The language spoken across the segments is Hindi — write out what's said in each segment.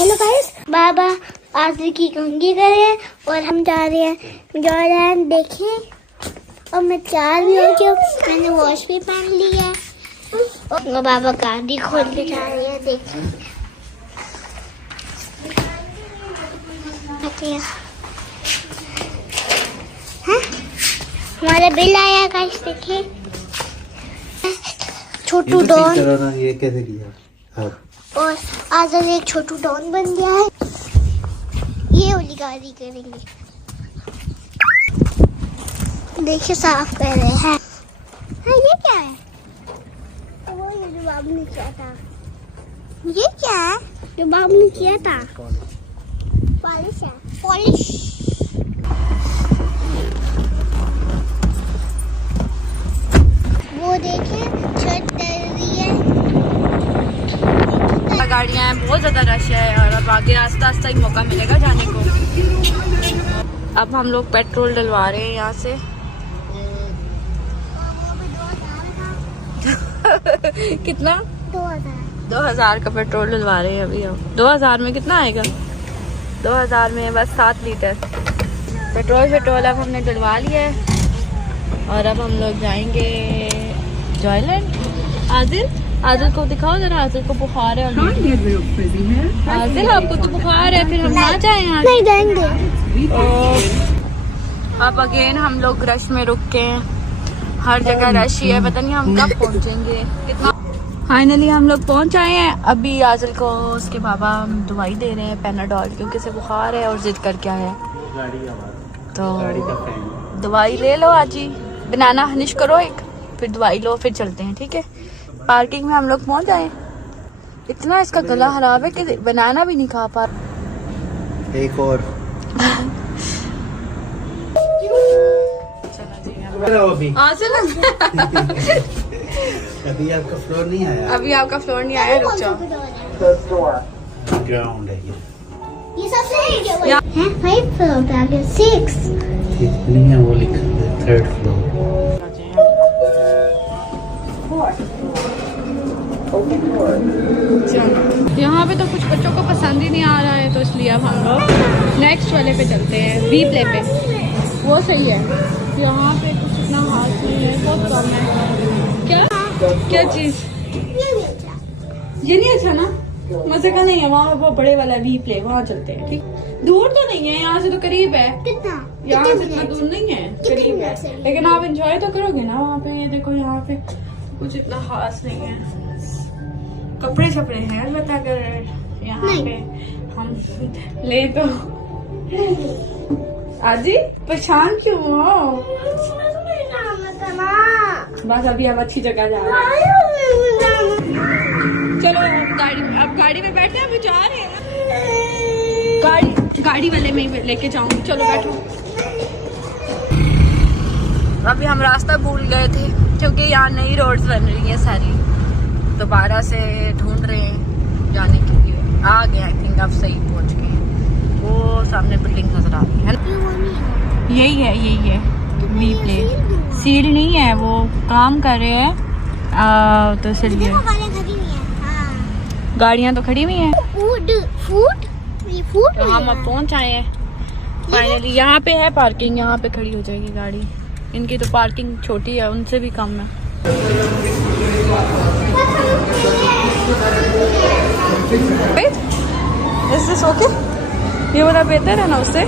हेलो गाइस, बाबा आज की कंघी करे और हम जा रहे हैं जॉयलैंड देखें। और मैं तैयार भी हो गया, मैंने वॉच भी पहन ली है और बाबा गाड़ी खोल के जा रहे हैं। देखें हमारा बिल आया गाइस, देखें छोटू डॉन। ये कैसे किया? और आज एक छोटू डॉन बन गया है। ये वाली गाड़ी करेंगे, देखिए साफ कर रहे हैं। हाँ ये क्या है? वो ये जो बाबू ने किया था। ये क्या है जो बाबू ने किया था? पॉलिश है, पॉलिश। वो देखिए छत डल रही है। गाड़ियाँ हैं, बहुत ज़्यादा रश है और अब आगे आस्ता आस्ता ही मौका मिलेगा जाने को। अब हम लोग पेट्रोल डलवा रहे हैं यहाँ से। कितना? 2000 का पेट्रोल डलवा रहे हैं अभी हम। 2000 में कितना आएगा? 2000 में बस 7 लीटर पेट्रोल अब हमने डलवा लिया है और अब हम लोग जाएंगे जॉयलैंड। आदिल को दिखाओ जरा, आदिल को बुखार है। आदिल आपको तो बुखार है, फिर हम ना जाएं? नहीं जाएंगे। अब अगेन हम लोग रश में रुक के हैं। हर जगह रश ही है, पता नहीं हम कब पहुंचेंगे। कितना फाइनली हम लोग पहुंच आए हैं। अभी आदिल को उसके बाबा दवाई दे रहे हैं, पैनाडोल, क्योंकि उसे बुखार है और जिद करके आया है। तो दवाई ले लो आज ही, बनाना हनिश करो एक, फिर दवाई लो, फिर चलते हैं। ठीक है, पार्किंग में हम लोग पहुंच जाए। इतना इसका गला खराब है कि बनाना भी नहीं खा पा। एक और अभी आपका फ्लोर नहीं आया। अभी आपका फ्लोर नहीं आया, रुक जाओ। ग्राउंड है ये सबसे है 5 फ्लोर पे आ गया 6 नहीं है, वो लिखा है 3rd फ्लोर। यहाँ पे तो कुछ बच्चों को पसंद ही नहीं आ रहा है, तो इसलिए अब हम लोग नेक्स्ट वाले पे चलते हैं, वी प्ले पे। वो सही है, यहाँ पे कुछ इतना खास नहीं है, बहुत कम है। क्या चीज? ये नहीं अच्छा ना, मजे का नहीं है। वहाँ वो बड़े वाला वी प्ले, वहाँ चलते हैं। ठीक, दूर तो नहीं है, यहाँ से तो करीब है। यहाँ से इतना दूर नहीं है, करीब है, लेकिन आप एंजॉय तो करोगे ना वहाँ पे। ये देखो यहाँ पे कुछ इतना खास नहीं है, कपड़े छपड़े हैं अलबत्ता। अगर यहाँ पे हम ले तो आजी परेशान क्यों हो? बस अभी हम अच्छी जगह जा रहे हैं। चलो अब गाड़ी में बैठे, अभी जा रहे हैं ना। गाड़ी वाले में लेके जाऊंगी, चलो बैठो। अभी हम रास्ता भूल गए थे, क्योंकि यहाँ नई रोड्स बन रही है सारी, दोबारा से ढूंढ रहे हैं जाने के लिए। आ गए, आई थिंक अब सही पहुंच गए। वो सामने बिल्डिंग नजर आ रही है ना, यही है वी प्ले। सील नहीं है, वो काम कर रहे हैं तो इसलिए गाड़ियाँ तो खड़ी हुई हैं। तो हम अब पहुंच आए हैं फाइनली। यहाँ पे है पार्किंग, यहाँ पे खड़ी हो जाएगी गाड़ी। इनकी तो पार्किंग छोटी है, उनसे भी कम है। Is this okay? ये वाला बेहतर है ना उससे?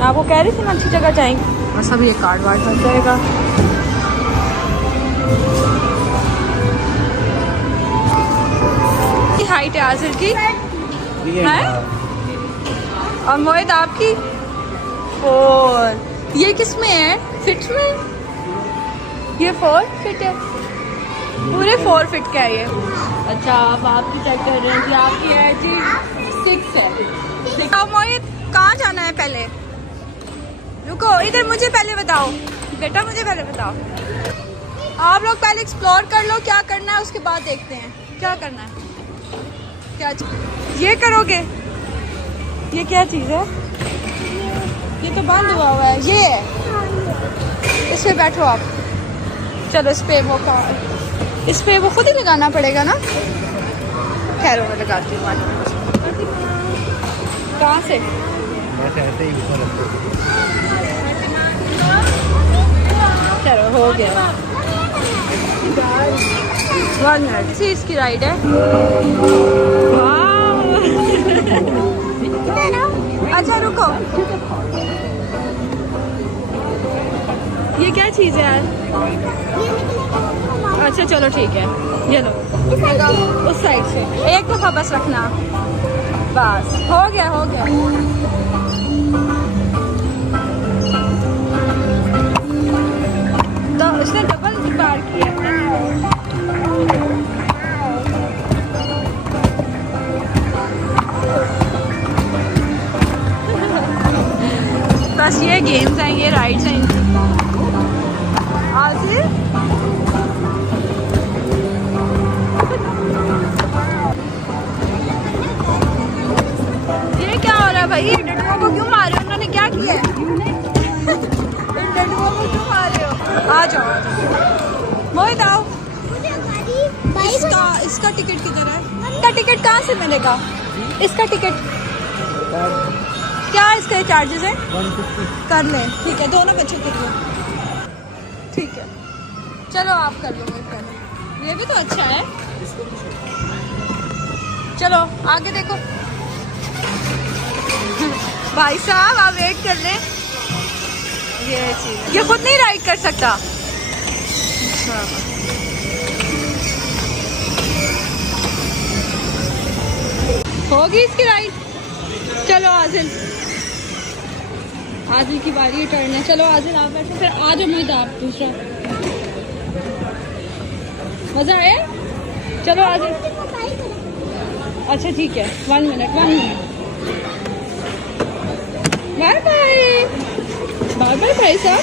आपको कह रही थी ना अच्छी जगह जाएंगे। बस अभी ये कार्ड वार्ड बन जाएगा। हाइट है आसिर की है और मोहित आपकी 4। ये किस में है? फिट में? ये 4 फिट है, पूरे 4 फिट का है ये। अच्छा, अब आपकी चेक कर रहे हैं कि आपकी है जी 6 है। अब मोहित कहाँ जाना है? पहले रुको, इधर मुझे पहले बताओ बेटा, मुझे पहले बताओ। आप लोग पहले एक्सप्लोर कर लो क्या करना है, उसके बाद देखते हैं क्या करना है। क्या ये करोगे? ये क्या चीज़ है? ये तो बंद हुआ है। ये है, इस पे बैठो आप। चलो इस पे वो खुद ही लगाना पड़ेगा ना। खैर मैं लगाती हूँ। कहाँ से? बस ऐसे ही ऊपर चलो हो गया। 1 मिनट सी इसकी राइड है। वाह अच्छा रुको, ये क्या चीज़ है यार? अच्छा चलो ठीक है, ये लो उस साइड से एक दफ़ा बस रखना, बस हो गया हो गया। तो इसने डबल बार किया। बस ये गेम्स हैं, ये राइड्स हैं इनकी। आसिफ ये क्या हो रहा है भाई? ये डंडुओं को क्यों मार रहे हो? उन्होंने क्या किया है? इन डंडुओं को क्यों मार रहे हो? आ जाओ मोहित आओ। इसका टिकट किधर है? इसका टिकट कहाँ से मिलेगा? इसका टिकट क्या इसके चार्जेस है? 150 कर लें, ठीक है, दोनों बच्चों के लिए ठीक है। चलो आप कर लो, मैं कर लूँ। ये भी तो अच्छा है। चलो आगे देखो। भाई साहब आप वेट कर लें। ये चीज़ ये खुद नहीं राइड कर सकता। होगी इसकी राइड। चलो आजिल, आजिल की बारी टर्न है। चलो आजिल आप बैठो, फिर आ जाओ मैं आप दूसरा। मजा आया? चलो आजिल। अच्छा ठीक है, 1 minute 1 minute. Bye bye bye bye भाई साहब।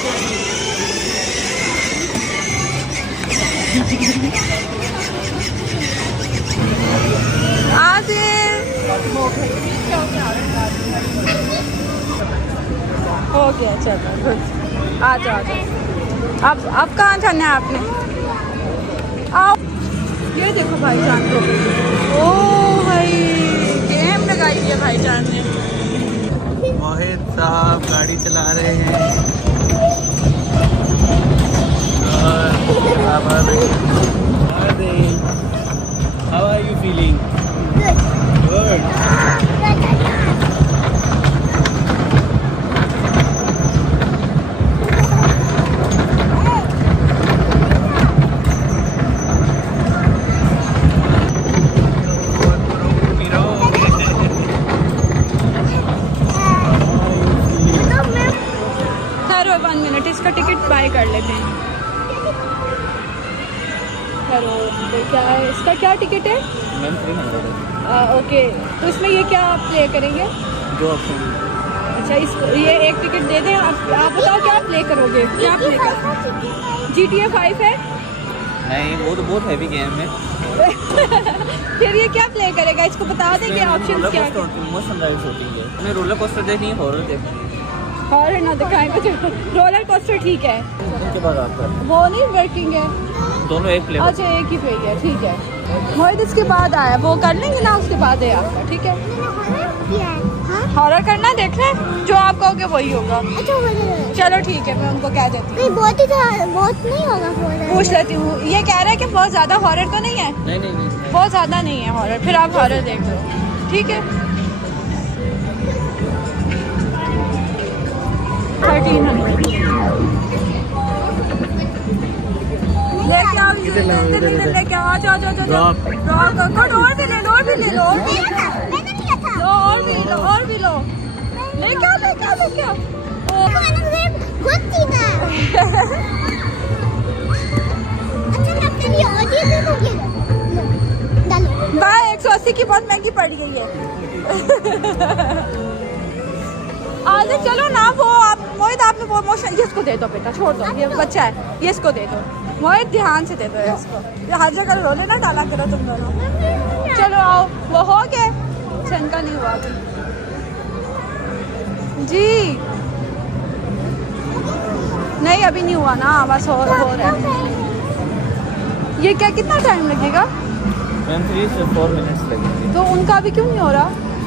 आजिल हो गया, चलो गुड। आ जाओ आ जाओ। अब कहाँ जाना है आपने? आओ, ये देखो भाईजान को। ओ भाई गेम लगाई है भाईजान ने। मोहित साहब गाड़ी चला रहे हैं How are you feeling? Good. ठहरो 1 मिनट, इसका टिकट बाय कर लेते हैं। करो तो क्या है इसका, क्या टिकट है? ओके, तो इसमें ये क्या प्ले करेंगे? दो ऑप्शन। अच्छा इसको ये एक टिकट दे दें। आप बताओ क्या प्ले करोगे? क्या प्ले कर? GTA 5 है? नहीं, वो तो बहुत हैवी गेम है। फिर ये क्या प्ले करेगा? इसको बता दें कि ऑप्शन क्या है। इमोशनल राइड्स होती है। हमें रोलर कोस्टर देखनी है, हॉरर देखनी है। हॉरर ना दिखाएं कुछ। रोलर कोस्टर ठीक है, उसके बाद आपका वो नहीं वर्किंग है। दोनों एक प्ले। अच्छा एक ही पे है, ठीक है। मोहित इसके बाद आया, वो कर लेंगे ना, उसके बाद है आपका, ठीक है। हॉरर करना, देखना है जो आप कहोगे वही होगा। चलो ठीक है, मैं उनको कह देती हूँ। बहुत नहीं होगा। पूछ लेती हूँ। ये कह रहा है कि बहुत ज्यादा हॉरर तो नहीं है? नहीं बहुत ज्यादा नहीं है हॉरर, फिर आप हॉरर देख लो, ठीक है। 1300 लेके आओ, लेके आओ। आ जाओ ड्रॉप और भी ले लो, और भी ले लो, और भी लो, और भी लो। लेके आओ। बाय 180 की बहुत महंगी पड़ गई है। आज चलो ना, वो आप मोहित आपने वो मोशन, ये इसको दे दो बेटा, छोड़ दो, ये बच्चा है, ये इसको दे दो। मोहित ध्यान से दे दो इसको, ये हर जगह रोले ना डाला करो तुम दोनों। चलो आओ, वो हो गए, छन का नहीं हुआ अभी जी, नहीं अभी नहीं हुआ ना, बस हो रहा है। ये क्या, कितना टाइम लगेगा? 3 से 4 मिनट्स लगेंगे। तो उनका अभी क्यों नहीं हो रहा?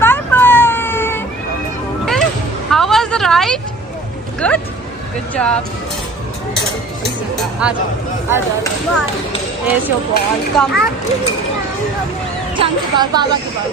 Bye bye. How was the ride? Good? Good job. Ajao. Here's your ball. Come. Chang ke paas, Baba ke paas.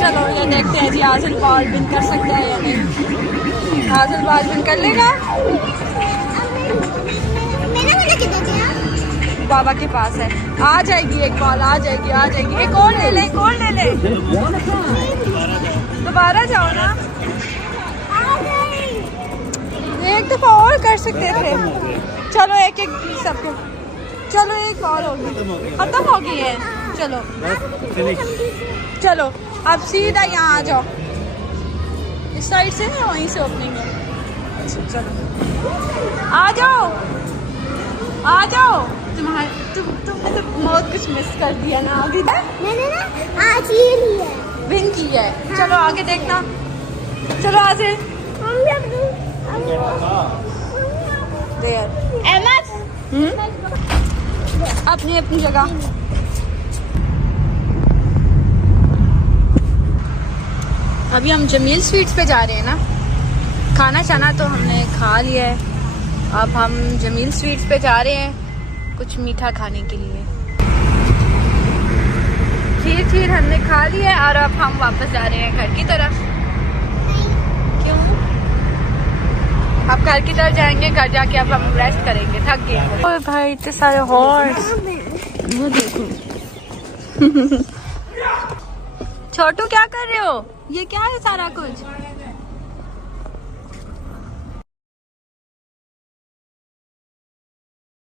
चलो ये देखते हैं जी आसिल बॉल विन कर सकता है या नहीं. आसिल बॉल विन कर लेगा. मैंने मुझे कितना दिया? बाबा के पास है. आ जाएगी एक बॉल, आ जाएगी, आ जाएगी. एक और ले ले, एक और ले ले. दोबारा जाओ ना. एक दफा और कर सकते थे. चलो एक एक सबके. चलो एक बॉल होगी, खत्म हो गई है. चलो चलो अब सीधा यहाँ आ जाओ. इस साइड से ना, वहीं से ओपनिंग है. अच्छा चलो आ जाओ, आ जाओ. तुमने तो बहुत कुछ मिस कर दिया ना. अभी मैंने ना आज ये लिया है. विन की है. चलो आगे देखना. चलो आसिल. अपनी अपनी जगह. अभी हम जमील स्वीट्स पे जा रहे हैं ना. खाना चाना तो हमने खा लिया है. अब हम जमील स्वीट्स पे जा रहे हैं कुछ मीठा खाने के लिए. खीर हमने खा ली है और अब हम वापस जा रहे हैं घर की तरफ. क्यों? अब घर की तरफ जाएंगे. घर जाके अब हम रेस्ट करेंगे, थक गए. ओए भाई इतने सारे हॉर्स. वो देखो. छोटू क्या कर रहे हो? ये क्या है सारा कुछ?